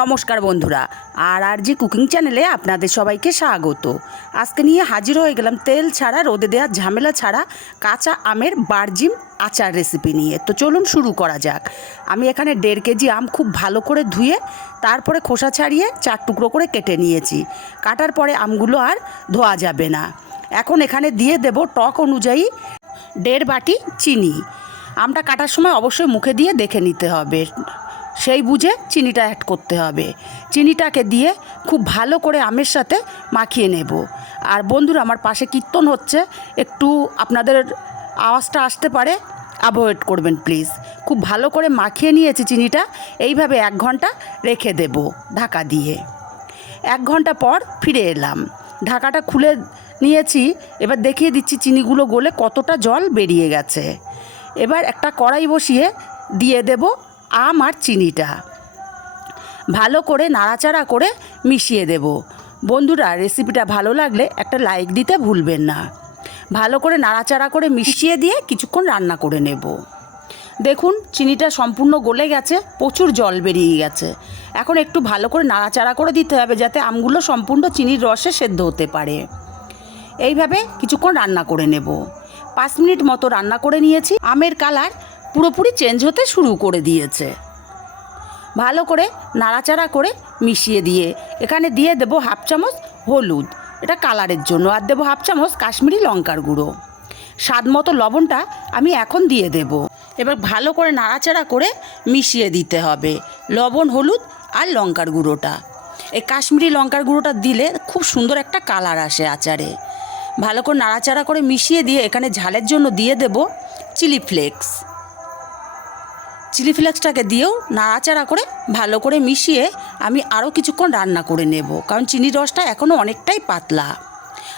নমস্কার বন্ধুরা আর আর জি কুকিং চ্যানেলে আপনাদের সবাইকে স্বাগত। আজকে নিয়ে হাজির হয়ে গেলাম তেল ছাড়া, রোদে দেওয়ার ঝামেলা ছাড়া কাঁচা আমের বার্জিম আচার রেসিপি নিয়ে। তো চলুন শুরু করা যাক। আমি এখানে দেড় কেজি আম খুব ভালো করে ধুয়ে, তারপরে খোসা ছাড়িয়ে চার টুকরো করে কেটে নিয়েছি। কাটার পরে আমগুলো আর ধোয়া যাবে না। এখন এখানে দিয়ে দেব টক অনুযায়ী দেড় বাটি চিনি। আমটা কাটার সময় অবশ্যই মুখে দিয়ে দেখে নিতে হবে। সেই বুঝে চিনিটা অ্যাড করতে হবে। চিনিটাকে দিয়ে খুব ভালো করে আমের সাথে মাখিয়ে নেব। আর বন্ধুরা, আমার পাশে কীর্তন হচ্ছে। একটু আপনাদের আওয়াজটা আসতে পারে অ্যাভয়েড করবেন প্লিজ খুব ভালো করে মাখিয়ে নিয়েছি চিনিটা, এইভাবে এক ঘণ্টা রেখে দেব ঢাকা দিয়ে। এক ঘণ্টা পর ফিরে এলাম। ঢাকাটা খুলে নিয়েছি, এবার দেখিয়ে দিচ্ছি চিনিগুলো গলে কতটা জল বেরিয়ে গেছে। এবার একটা কড়াই বসিয়ে দিয়ে দেব আম আর চিনিটা। ভালো করে নাড়াচাড়া করে মিশিয়ে দেব। বন্ধুরা রেসিপিটা ভালো লাগলে একটা লাইক দিতে ভুলবেন না। ভালো করে নাড়াচাড়া করে মিশিয়ে দিয়ে কিছুক্ষণ রান্না করে নেব। দেখুন, চিনিটা সম্পূর্ণ গলে গেছে, প্রচুর জল বেরিয়ে গেছে। এখন একটু ভালো করে নাড়াচাড়া করে দিতে হবে যাতে আমগুলো সম্পূর্ণ চিনির রসে সেদ্ধ হতে পারে। এইভাবে কিছুক্ষণ রান্না করে নেব। পাঁচ মিনিট মতো রান্না করে নিয়েছি। আমের কালার পুরোপুরি চেঞ্জ হতে শুরু করে দিয়েছে। ভালো করে নাড়াচাড়া করে মিশিয়ে দিয়ে, এখানে দিয়ে দেবো হাফ চামচ হলুদ, এটা কালারের জন্য। আর দেবো হাফ চামচ কাশ্মীরি লঙ্কার গুঁড়ো। স্বাদ মতো লবণটা আমি এখন দিয়ে দেব। এবার ভালো করে নাড়াচাড়া করে মিশিয়ে দিতে হবে লবণ, হলুদ আর লঙ্কার গুঁড়োটা। এই কাশ্মীরি লঙ্কার গুঁড়োটা দিলে খুব সুন্দর একটা কালার আসে আচারে। ভালো করে নাড়াচাড়া করে মিশিয়ে দিয়ে এখানে ঝালের জন্য দিয়ে দেব চিলি ফ্লেক্স। চিলি ফ্লেক্সটাকে দিয়েও নাড়াচাড়া করে ভালো করে মিশিয়ে আমি আরও কিছুক্ষণ রান্না করে নেব। কারণ চিনির রসটা এখনও অনেকটাই পাতলা।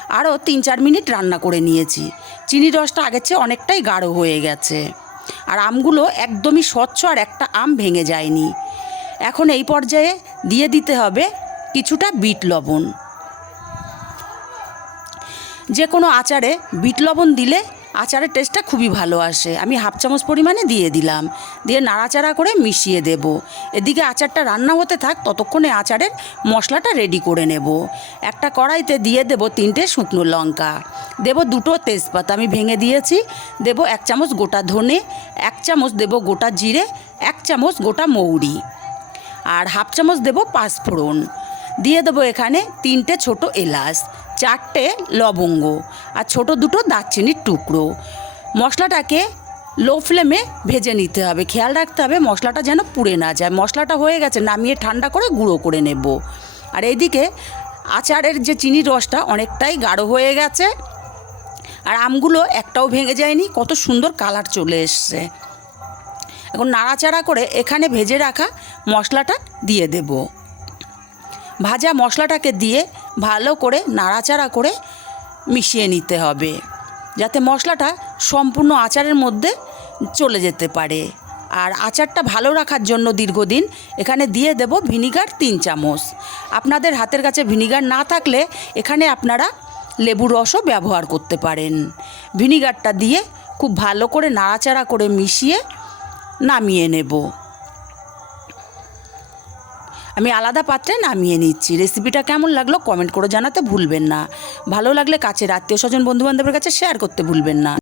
আরও তিন চার মিনিট রান্না করে নিয়েছি। চিনির রসটা আগের চেয়ে অনেকটাই গাঢ় হয়ে গেছে। আর আমগুলো একদমই স্বচ্ছ আর একটা আম ভেঙে যায়নি। এখন এই পর্যায়ে দিয়ে দিতে হবে কিছুটা বিট লবণ। যে কোনো আচারে বিট লবণ দিলে আচারের টেস্টটা খুবই ভালো আসে। আমি হাফ চামচ পরিমাণে দিয়ে দিলাম। দিয়ে নাড়াচাড়া করে মিশিয়ে দেব। এদিকে আচারটা রান্না হতে থাক, ততক্ষণে আচারের মশলাটা রেডি করে নেব। একটা কড়াইতে দিয়ে দেব তিনটে শুকনো লঙ্কা। দেব দুটো তেজপাতা আমি ভেঙে দিয়েছি। দেব এক চামচ গোটা ধনে, এক চামচ দেব গোটা জিরে, এক চামচ গোটা মৌরি। আর হাফ চামচ দেব পাঁচফোড়ন। দিয়ে দেবো এখানে তিনটে ছোট এলাচ, চারটে লবঙ্গ আর ছোট দুটো দারচিনির টুকরো। মশলাটাকে লো ফ্লেমে ভেজে নিতে হবে। খেয়াল রাখতে হবে মশলাটা যেন পুড়ে না যায়। মশলাটা হয়ে গেছে, নামিয়ে ঠান্ডা করে গুঁড়ো করে নেব। আর এইদিকে আচারের যে চিনির রসটা অনেকটাই গাঢ় হয়ে গেছে আর আমগুলো একটাও ভেঙে যায়নি। কত সুন্দর কালার চলে এসছে। এখন নাড়াচাড়া করে এখানে ভেজে রাখা মশলাটা দিয়ে দেব। ভাজা মশলাটাকে দিয়ে ভালো করে নাড়াচাড়া করে মিশিয়ে নিতে হবে, যাতে মশলাটা সম্পূর্ণ আচারের মধ্যে চলে যেতে পারে। আর আচারটা ভালো রাখার জন্য দীর্ঘদিন এখানে দিয়ে দেব ভিনিগার তিন চামচ। আপনাদের হাতের কাছে ভিনিগার না থাকলে এখানে আপনারা লেবুর রসও ব্যবহার করতে পারেন। ভিনিগারটা দিয়ে খুব ভালো করে নাড়াচাড়া করে মিশিয়ে নামিয়ে নেব। আমি আলাদা পাত্রে নামিয়ে নিচ্ছি। রেসিপিটা কেমন লাগল কমেন্ট করে জানাতে ভুলবেন না। ভালো লাগলে কাছে আত্মীয় স্বজন বন্ধুবান্ধবের কাছে শেয়ার করতে ভুলবেন না।